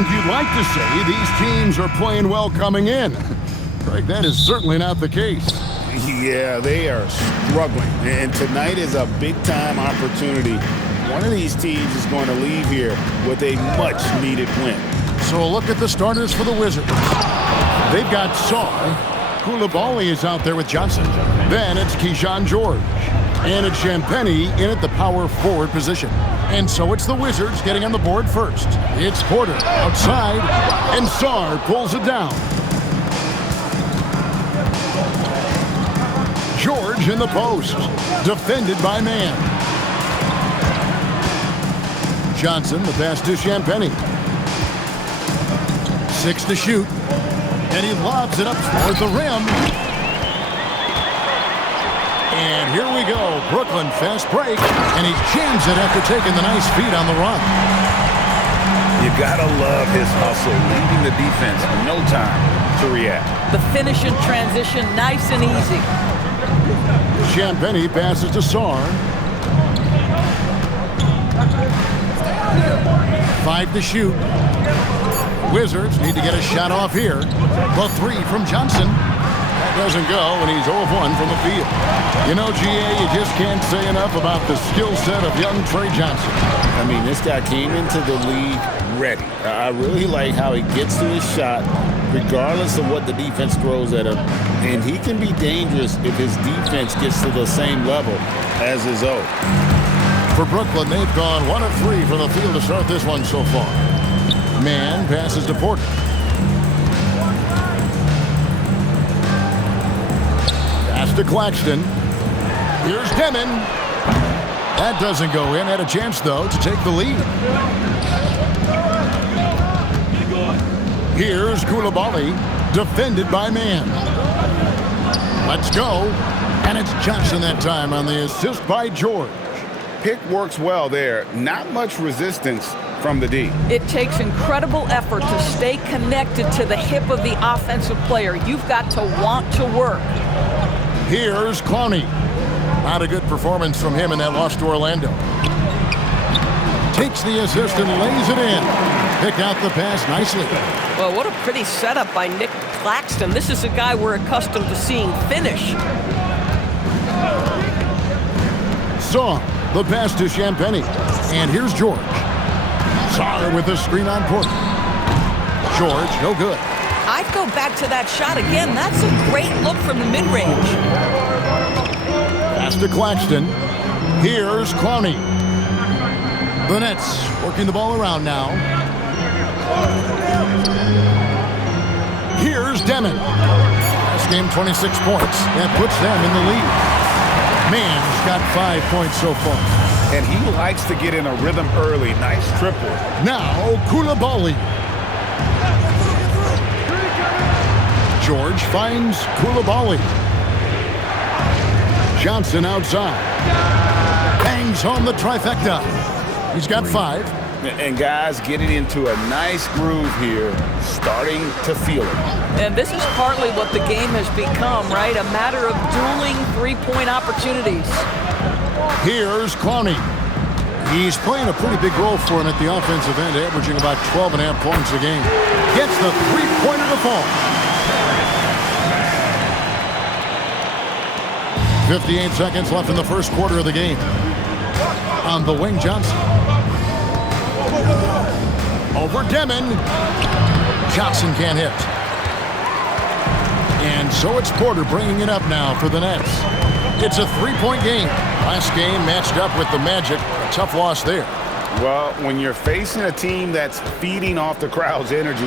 And you'd like to say these teams are playing well coming in. Craig, that is certainly not the case. Yeah, they are struggling. And tonight is a big-time opportunity. One of these teams is going to leave here with a much-needed win. So a look at the starters for the Wizards. They've got Sarr. Koulibaly is out there with Johnson. Then it's Keyshawn George. And it's Champagnie in at the power forward position. And so it's the Wizards getting on the board first. It's Porter outside, and Sarr pulls it down. George in the post, defended by Mann. Johnson, the pass to Champagnie. 6 to shoot, and he lobs it up toward the rim. And here we go, Brooklyn fast break, and he jams it after taking the nice feed on the run. You gotta love his hustle, leaving the defense no time to react. The finish in transition, nice and easy. Champagnie passes to Sarr. 5 to shoot. Wizards need to get a shot off here. The 3 from Johnson. That doesn't go, and he's 0 of 1 from the field. You know, GA, you just can't say enough about the skill set of young Trey Johnson. I mean, this guy came into the league ready. I really like how he gets to his shot, regardless of what the defense throws at him. And he can be dangerous if his defense gets to the same level as his own. For Brooklyn, they've gone 1 of 3 from the field to start this one so far. Mann passes to Porter. Pass to Claxton. Here's Demon. That doesn't go in. Had a chance, though, to take the lead. Here's Koulibaly, defended by Mann. Let's go. And it's Johnson that time on the assist by George. Pick works well there. Not much resistance from the D. It takes incredible effort to stay connected to the hip of the offensive player. You've got to want to work. Here's Clowney. Not a good performance from him in that loss to Orlando. Takes the assist and lays it in. Pick out the pass nicely. Well, what a pretty setup by Nick Claxton. This is a guy we're accustomed to seeing finish. Sarr, the pass to Champagnie. And here's George. Sarr with the screen on Porter. George, no good. I'd go back to that shot again. That's a great look from the mid-range. Pass to Claxton. Here's Clowney. The Nets working the ball around now. Here's Demon. Last game, 26 points. That puts them in the lead. Mann's got 5 points so far. And he likes to get in a rhythm early. Nice triple. Now, Koulibaly. George finds Koulibaly. Johnson outside. Bangs home the trifecta. He's got 5. And guys getting into a nice groove here, starting to feel it. And this is partly what the game has become, right? A matter of dueling three-point opportunities. Here's Clowney. He's playing a pretty big role for him at the offensive end, averaging about 12.5 points a game. Gets the three-pointer to fall. 58 seconds left in the first quarter of the game. On the wing, Johnson. Over Demon. Johnson can't hit. And so it's Porter bringing it up now for the Nets. It's a three-point game. Last game matched up with the Magic. A tough loss there. Well, when you're facing a team that's feeding off the crowd's energy,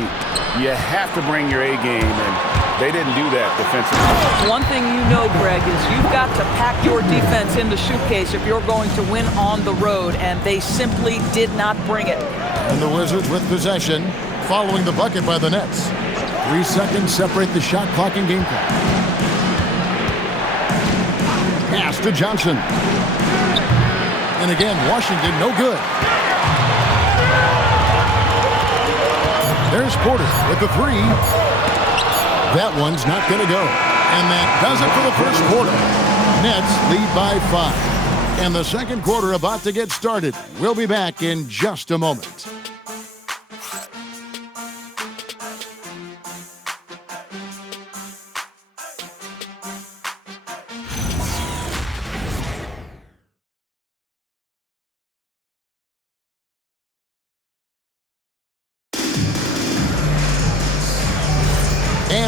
you have to bring your A game, and they didn't do that defensively. One thing you know, Greg, is you've got to pack your defense in the suitcase if you're going to win on the road, and they simply did not bring it. And the Wizards with possession, following the bucket by the Nets. 3 seconds separate the shot clock and game clock. Pass to Johnson. And again, Washington no good. There's Porter with the 3. That one's not going to go. And that does it for the first quarter. Nets lead by 5. And the second quarter about to get started. We'll be back in just a moment.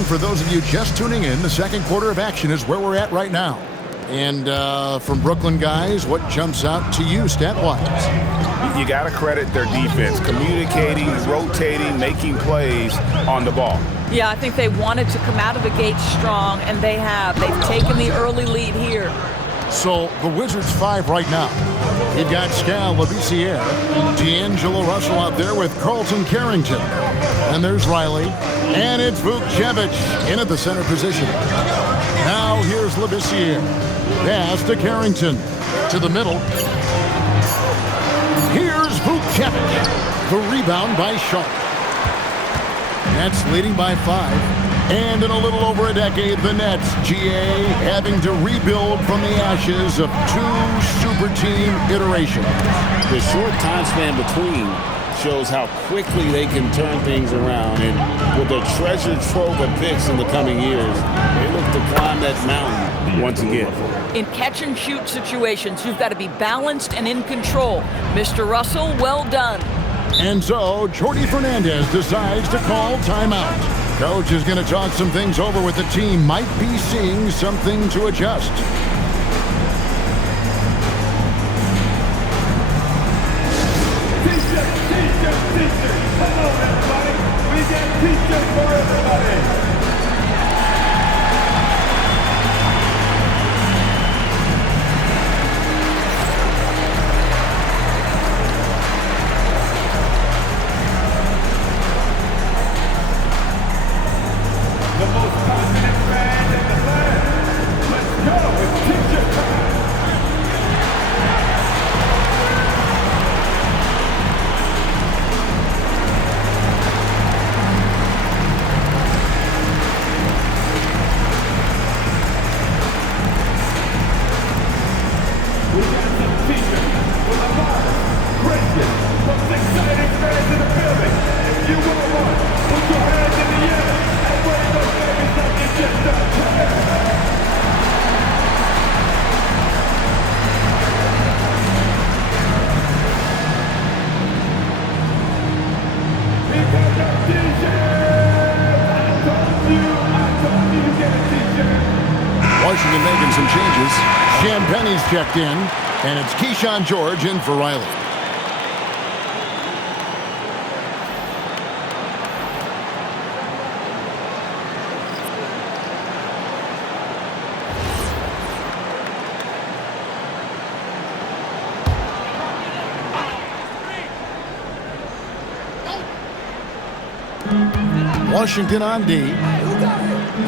And for those of you just tuning in, the second quarter of action is where we're at right now. And from Brooklyn guys, what jumps out to you stat-wise? You got to credit their defense, communicating, rotating, making plays on the ball. Yeah, I think they wanted to come out of the gate strong, and they have. They've taken the early lead here. So the Wizards 5 right now. You've got Skal Labissiere, D'Angelo Russell out there with Carlton Carrington. And there's Riley. And it's Vukcevic in at the center position. Now here's Labissiere. Pass to Carrington. To the middle. Here's Vukcevic. The rebound by Sharp. Nets leading by 5. And in a little over a decade, the Nets, GA, having to rebuild from the ashes of 2 super team iterations. The short time span between shows how quickly they can turn things around. And with a treasure trove of picks in the coming years, they look to climb that mountain once again. In catch-and-shoot situations, you've got to be balanced and in control. Mr. Russell, well done. And so, Jordi Fernandez decides to call timeout. Coach is going to talk some things over with the team. Might be seeing something to adjust. T-shirt. Hello, everybody. We got T-shirts for everybody. The most passionate fans in the land. Let's go. It's T-shirt time. We got some T-shirts for the Mars, Christian, most exciting fans in the building. If you want one, put your hands in the air and wave those babies like you just don't care. We got the T-shirts! I told you get a T-shirt. Washington making some changes. Champagne's checked in, and it's Keyshawn George in for Riley. Washington on D. They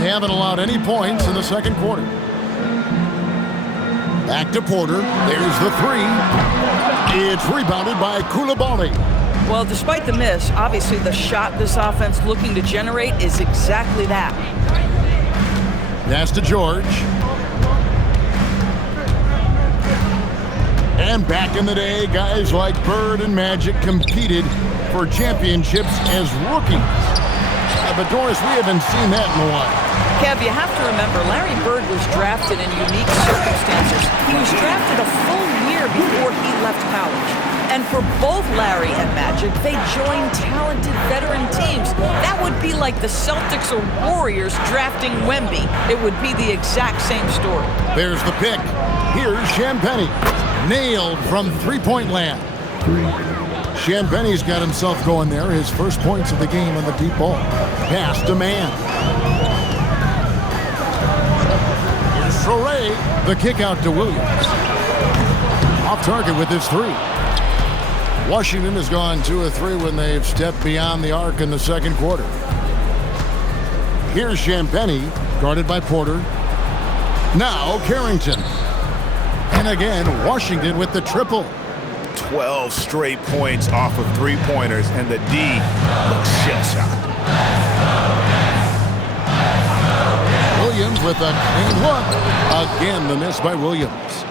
haven't allowed any points in the second quarter. Back to Porter. There's the 3. It's rebounded by Coulibaly. Well, despite the miss, obviously the shot this offense looking to generate is exactly that. Pass to George. And back in the day, guys like Bird and Magic competed for championships as rookies. But Doris, we haven't seen that in a while. Kev, you have to remember, Larry Bird was drafted in unique circumstances. He was drafted a full year before he left college. And for both Larry and Magic, they joined talented veteran teams. That would be like the Celtics or Warriors drafting Wemby. It would be the exact same story. There's the pick. Here's Champagny. Nailed from three-point land. Champagny's got himself going there. His first points of the game on the deep ball. Pass to man. Here's Soray. The kick out to Williams. Off target with his 3. Washington has gone 2 of 3 when they've stepped beyond the arc in the second quarter. Here's Champagny, guarded by Porter. Now Carrington. And again, Washington with the triple. 12 straight points off of three-pointers, and the D looks shell-shocked. Williams with a clean look. Again, the miss by Williams.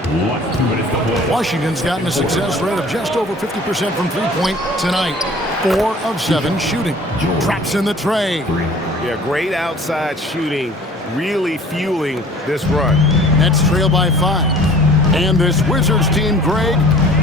Washington's gotten a success rate of just over 50% from three-point tonight. 4 of 7 shooting. Traps in the tray. Yeah, great outside shooting, really fueling this run. Nets trail by 5. And this Wizards team, Greg,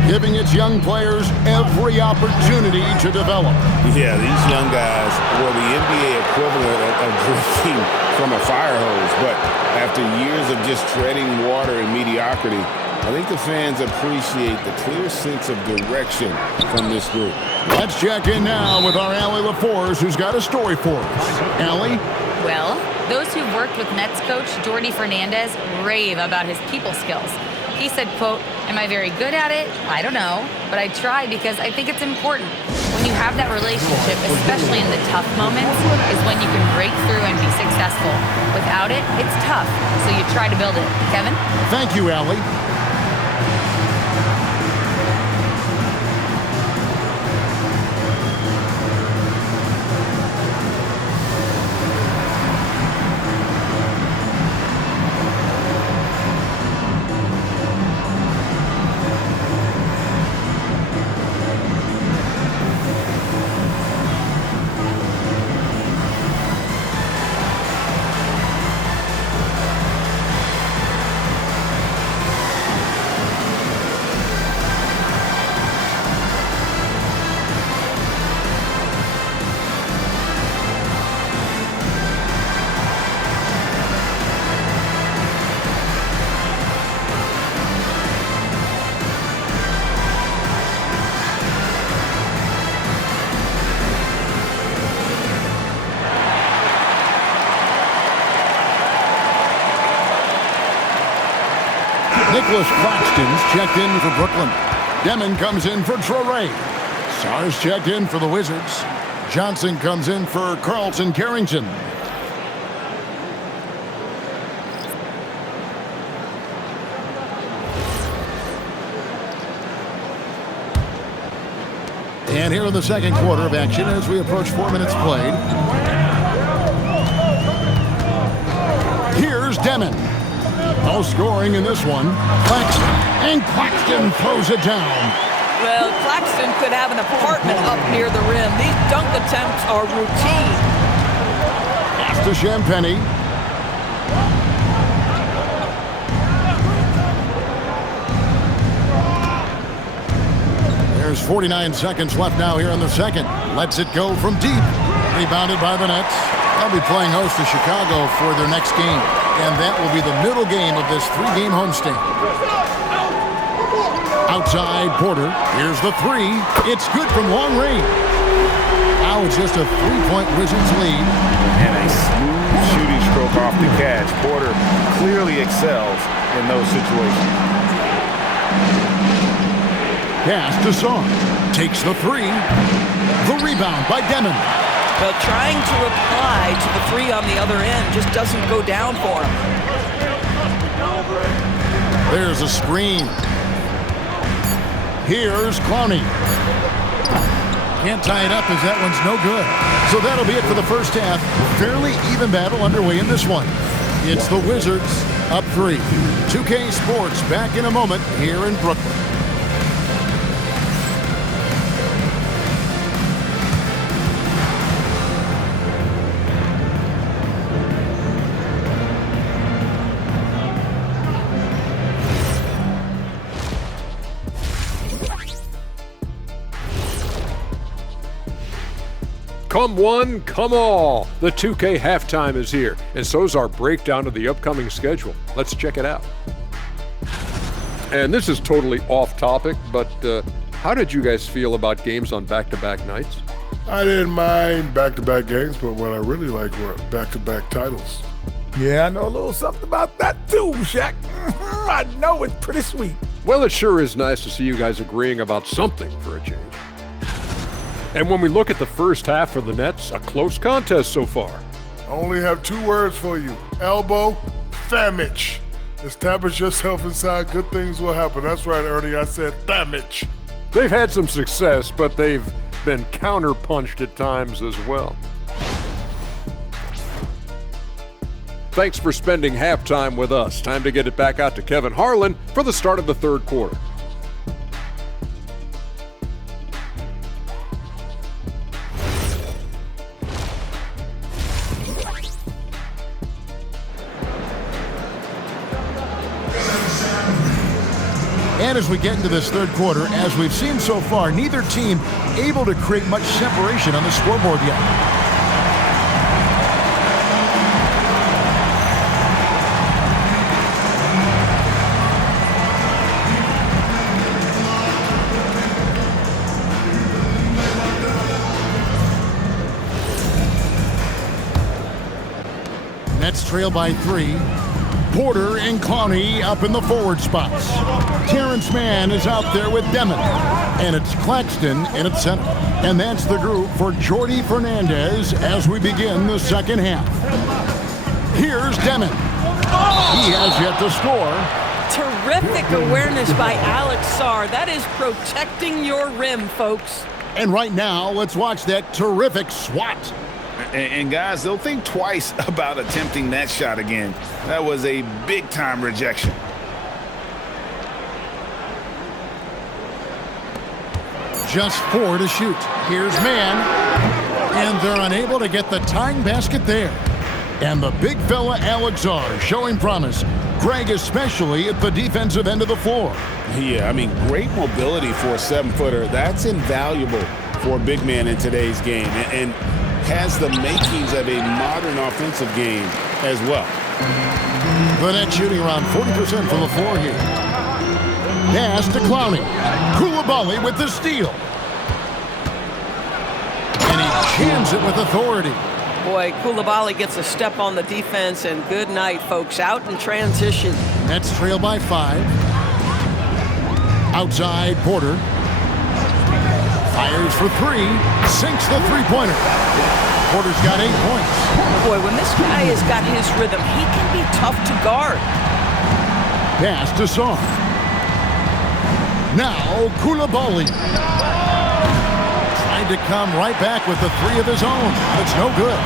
giving its young players every opportunity to develop. Yeah, these young guys were the NBA equivalent of drinking from a fire hose. But after years of just treading water and mediocrity, I think the fans appreciate the clear sense of direction from this group. Let's check in now with our Allie LaForce, who's got a story for us. Allie? Well, those who've worked with Nets coach Jordi Fernandez rave about his people skills. He said, quote, "Am I very good at it? I don't know, but I try because I think it's important. When you have that relationship, especially in the tough moments, is when you can break through and be successful. Without it, it's tough, so you try to build it." Kevin? Thank you, Allie. Nicholas Claxton's checked in for Brooklyn. Demon comes in for Traore. Sarge checked in for the Wizards. Johnson comes in for Carlton Carrington. And here in the second quarter of action as we approach 4 minutes played. Here's Demon. No scoring in this one. Claxton. And Claxton throws it down. Well, Claxton could have an apartment up near the rim. These dunk attempts are routine. Pass to Champagnie. There's 49 seconds left now here in the second. Lets it go from deep. Rebounded by the Nets. They'll be playing host to Chicago for their next game. And that will be the middle game of this 3-game homestand. Outside Porter. Here's the three. It's good from long range. Now it's just a 3-point Wizards lead. And a smooth shooting stroke off the catch. Porter clearly excels in those situations. Pass to Song. Takes the three. The rebound by Demon. But trying to reply to the three on the other end just doesn't go down for him. There's a screen. Here's Clowney. Can't tie it up as that one's no good. So that'll be it for the first half. Fairly even battle underway in this one. It's the Wizards up 3. 2K Sports back in a moment here in Brooklyn. Come one, come all. The 2K halftime is here, and so's our breakdown of the upcoming schedule. Let's check it out. And this is totally off topic, but how did you guys feel about games on back-to-back nights? I didn't mind back-to-back games, but what I really liked were back-to-back titles. Yeah, I know a little something about that too, Shaq. I know it's pretty sweet. Well, it sure is nice to see you guys agreeing about something for a change. And when we look at the first half for the Nets, a close contest so far. I only have 2 words for you. Elbow, damage. Establish yourself inside, good things will happen. That's right, Ernie, I said damage. They've had some success, but they've been counter-punched at times as well. Thanks for spending halftime with us. Time to get it back out to Kevin Harlan for the start of the third quarter. And as we get into this third quarter, as we've seen so far, neither team able to create much separation on the scoreboard yet. Nets trail by 3. Porter and Clowney up in the forward spots. Terrence Mann is out there with Demon. And it's Claxton in at center. And that's the group for Jordi Fernandez as we begin the second half. Here's Demon. He has yet to score. Terrific awareness by Alex Sarr. That is protecting your rim, folks. And right now, let's watch that terrific swat. And guys, they'll think twice about attempting that shot again. That was a big-time rejection. Just 4 to shoot. Here's Mann. And they're unable to get the tying basket there. And the big fella Alex Sarr showing promise. Greg especially at the defensive end of the floor. Yeah, I mean, great mobility for a 7-footer. That's invaluable for a big man in today's game. And has the makings of a modern offensive game as well. The Nets shooting around 40% from the floor here. Pass to Clowney. Coulibaly with the steal. And he jams it with authority. Boy, Coulibaly gets a step on the defense, and good night, folks. Out in transition. Nets trail by 5. Outside, Porter. Fires for 3. Sinks the three-pointer. Porter's got 8 points. Boy, when this guy has got his rhythm, he can be tough to guard. Pass to Sarr. Now, Coulibaly. Tried to come right back with the 3 of his own. It's no good.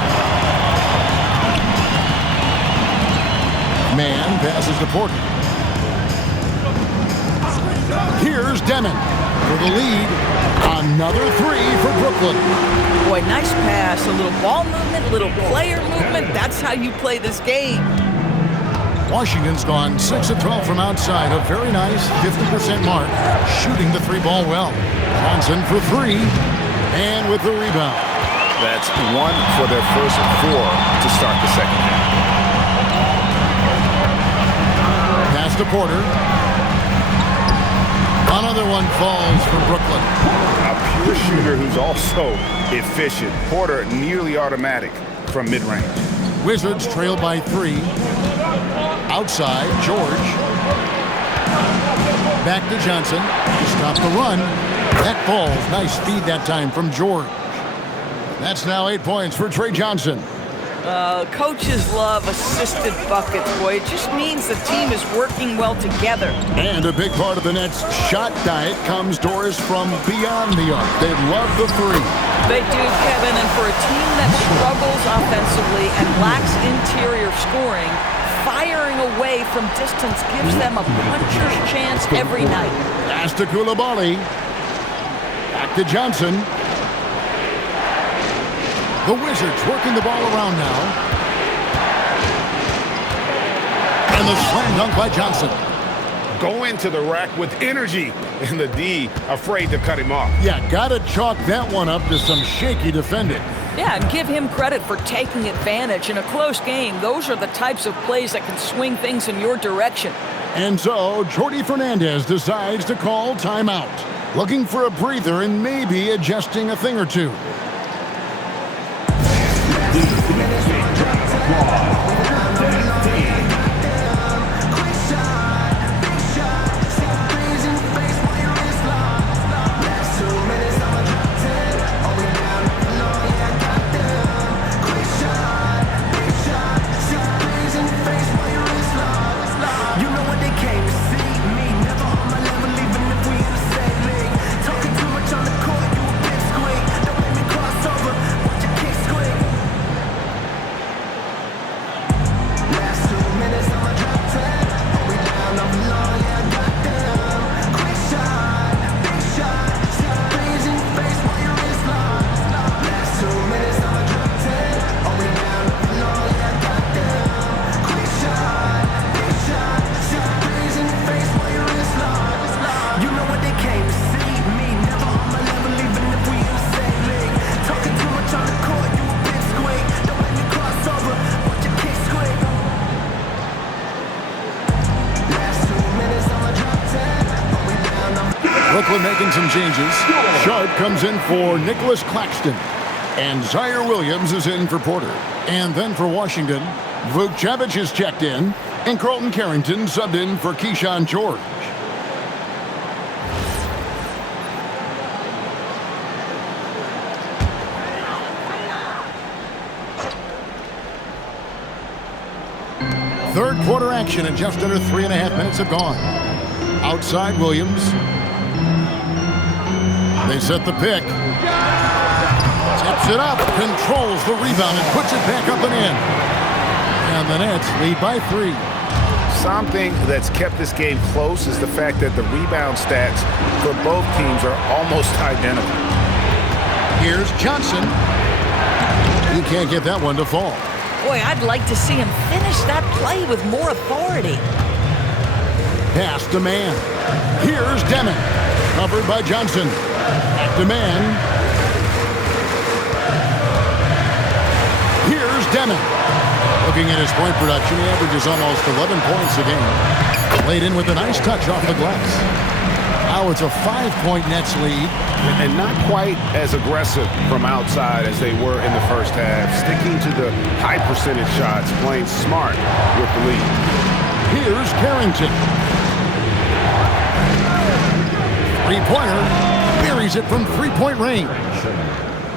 Mann passes to Porter. Here's Demon for the lead. Another 3 for Brooklyn. Boy, nice pass. A little ball movement, a little player movement. That's how you play this game. Washington's gone 6 of 12 from outside. A very nice 50% mark. Shooting the 3-ball well. Johnson for 3. And with the rebound. That's 1 for their first 4 to start the second half. Pass to Porter. Another one falls for Brooklyn. A pure shooter who's also efficient. Porter nearly automatic from mid-range. Wizards trail by 3. Outside, George. Back to Johnson. Stop the run. That falls. Nice feed that time from George. That's now 8 points for Trey Johnson. Coaches love assisted buckets, boy. It just means the team is working well together. And a big part of the Nets' shot diet comes, Doris, from beyond the arc. They love the 3. They do, Kevin, and for a team that struggles offensively and lacks interior scoring, firing away from distance gives them a puncher's chance every night. Pass to Coulibaly. Back to Johnson. The Wizards working the ball around now. And the slam dunk by Johnson. Go into the rack with energy. And the D afraid to cut him off. Yeah, gotta chalk that one up to some shaky defending. Yeah, and give him credit for taking advantage in a close game. Those are the types of plays that can swing things in your direction. And so, Jordi Fernandez decides to call timeout. Looking for a breather and maybe adjusting a thing or two. some changes. Sharp comes in for Nicholas Claxton. And Zaire Williams is in for Porter. And then for Washington, Vukcevic is checked in. And Carlton Carrington subbed in for Keyshawn George. Third quarter action and just under 3.5 minutes have gone. Outside Williams. They set the pick. Tips it up, controls the rebound and puts it back up and in. And the Nets lead by 3. Something that's kept this game close is the fact that the rebound stats for both teams are almost identical. Here's Johnson. He can't get that one to fall. Boy, I'd like to see him finish that play with more authority. Pass to man. Here's Deming. Covered by Johnson. Back to man. Here's Deming. Looking at his point production, he averages almost 11 points a game. Laid in with a nice touch off the glass. Now it's a 5-point Nets lead. And not quite as aggressive from outside as they were in the first half. Sticking to the high percentage shots, playing smart with the lead. Here's Carrington. Three-pointer. Buries it from three-point range.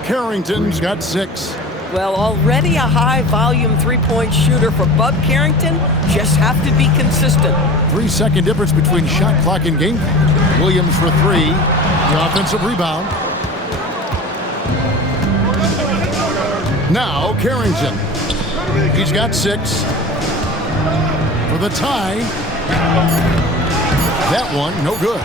Carrington's got 6. Well, already a high-volume three-point shooter for Bub Carrington. Just have to be consistent. 3-second difference between shot clock and game clock. Williams for 3. The offensive rebound. Now Carrington. He's got 6. For the tie. That one, no good.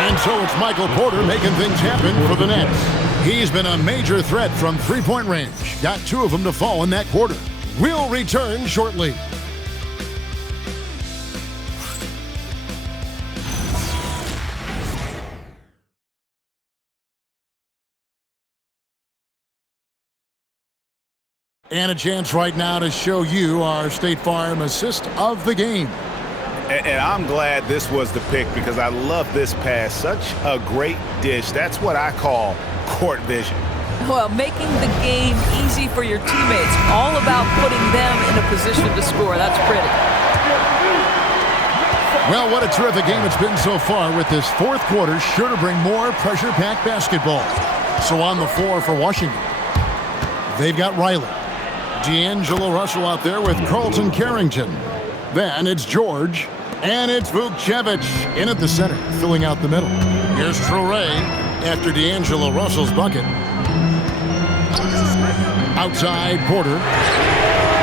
And so it's Michael Porter making things happen for the Nets. He's been a major threat from three-point range. Got 2 of them to fall in that quarter. We'll return shortly. And a chance right now to show you our State Farm assist of the game. And I'm glad this was the pick because I love this pass. Such a great dish. That's what I call court vision. Well, making the game easy for your teammates. All about putting them in a position to score. That's pretty. Well, what a terrific game it's been so far with this fourth quarter. Sure to bring more pressure-packed basketball. So on the floor for Washington, they've got Riley. D'Angelo Russell out there with Carlton Carrington. Then it's George. And it's Vukcevic in at the center, filling out the middle. Here's Traore after D'Angelo Russell's bucket. Outside, Porter.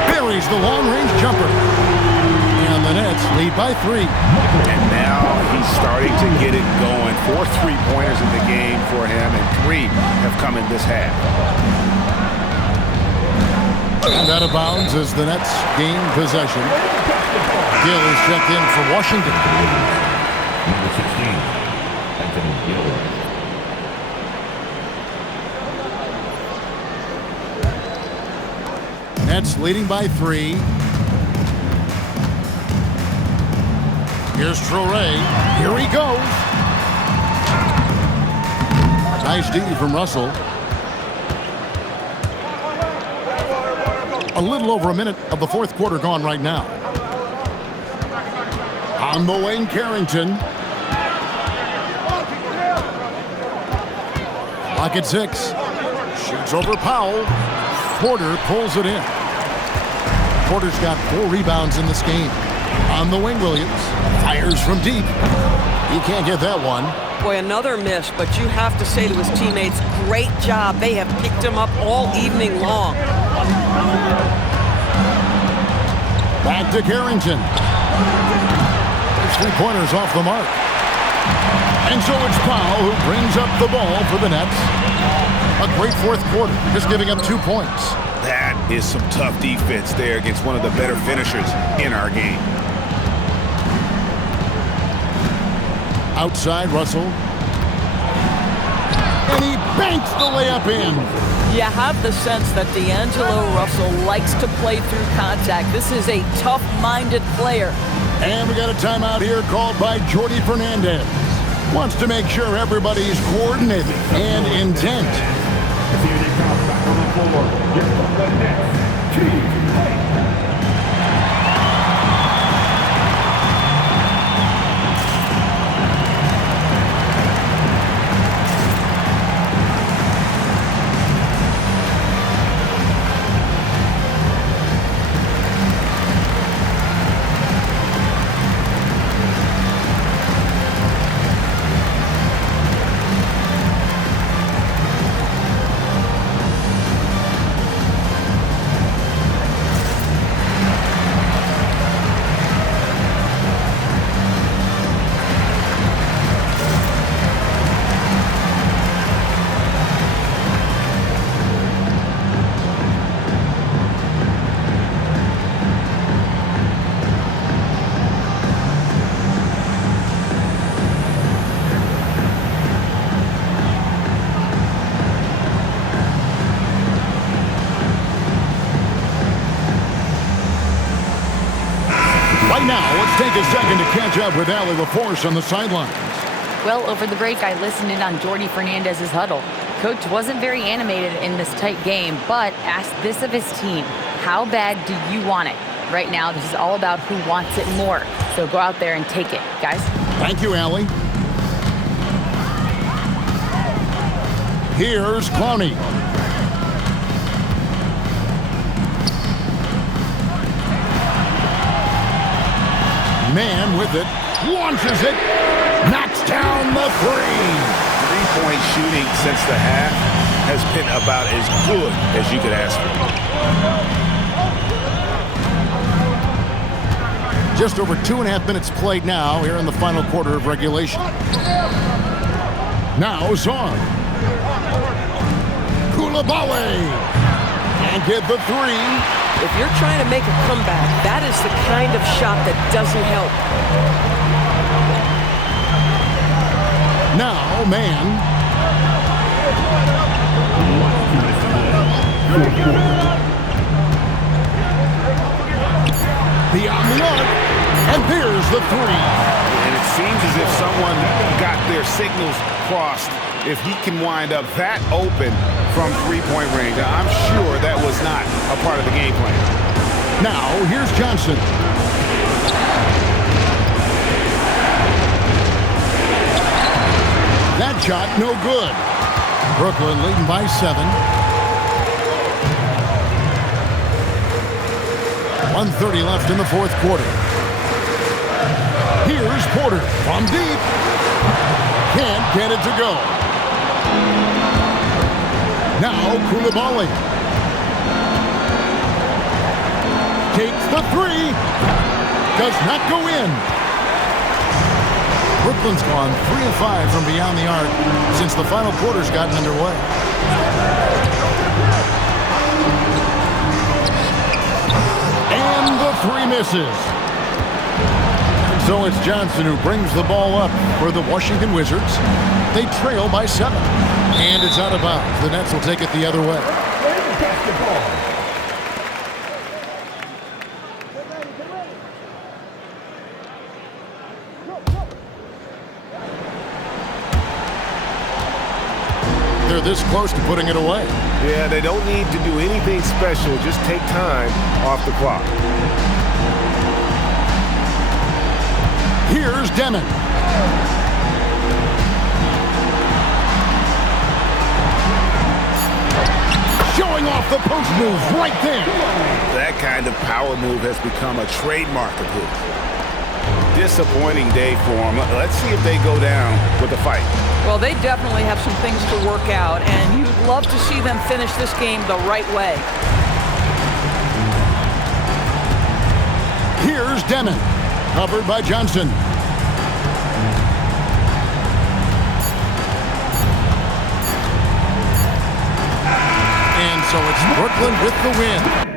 Buries the long-range jumper. And the Nets lead by 3. And now he's starting to get it going. 4 3-pointers in the game for him, and 3 have come in this half. And out of bounds as the Nets gain possession. Gill is checked in for Washington. Number 16, Anthony Gill. Nets leading by 3. Here's Traore. Here he goes. Nice D from Russell. A little over a minute of the fourth quarter gone right now. On the wing, Carrington. Clock at 6. Shoots over Powell. Porter pulls it in. Porter's got 4 rebounds in this game. On the wing, Williams. Fires from deep. He can't get that one. Boy, another miss, but you have to say to his teammates, great job. They have picked him up all evening long. Back to Carrington. His 3-pointers off the mark. And so it's Powell who brings up the ball for the Nets. A great fourth quarter, just giving up 2 points. That is some tough defense there against one of the better finishers in our game. Outside, Russell. And he banks the layup in. You have the sense that D'Angelo Russell likes to play through contact. This is a tough-minded player. And we got a timeout here called by Jordy Fernandez. Wants to make sure everybody's coordinated and intent. Here they come back on the floor. Here from the Nets, TK. Right now, let's take a second to catch up with Allie LaForce on the sidelines. Well, over the break, I listened in on Jordy Fernandez's huddle. Coach wasn't very animated in this tight game, but asked this of his team: how bad do you want it? Right now, this is all about who wants it more. So go out there and take it, guys. Thank you, Allie. Here's Clowney. Man with it, launches it, knocks down the three. Three-point shooting since the half has been about as good as you could ask for. Just over 2.5 minutes played now here in the final quarter of regulation. Now Zon. Koulibaly. Can't get the three. If you're trying to make a comeback, that is the kind of shot that doesn't help. Now, man. Beyond the arc, and there's the three. And it seems as if someone got their signals crossed. If he can wind up that open from three-point range, I'm sure that was not a part of the game plan. Now, here's Johnson. That shot, no good. Brooklyn leading by 7. 1:30 left in the fourth quarter. Here's Porter from deep. Can't get it to go. Now Koulibaly takes the three. Does not go in. Brooklyn's gone 3 of 5 from beyond the arc since the final quarter's gotten underway. And the three misses. So it's Johnson who brings the ball up for the Washington Wizards. They trail by 7. And it's out of bounds. The Nets will take it the other way. They're this close to putting it away. Yeah, they don't need to do anything special. Just take time off the clock. Here's Demon. Showing off the post move right there. That kind of power move has become a trademark of his. Disappointing day for him. Let's see if they go down with a fight. Well, they definitely have some things to work out, and you'd love to see them finish this game the right way. Here's Demon, covered by Johnson. And so it's Brooklyn with the win.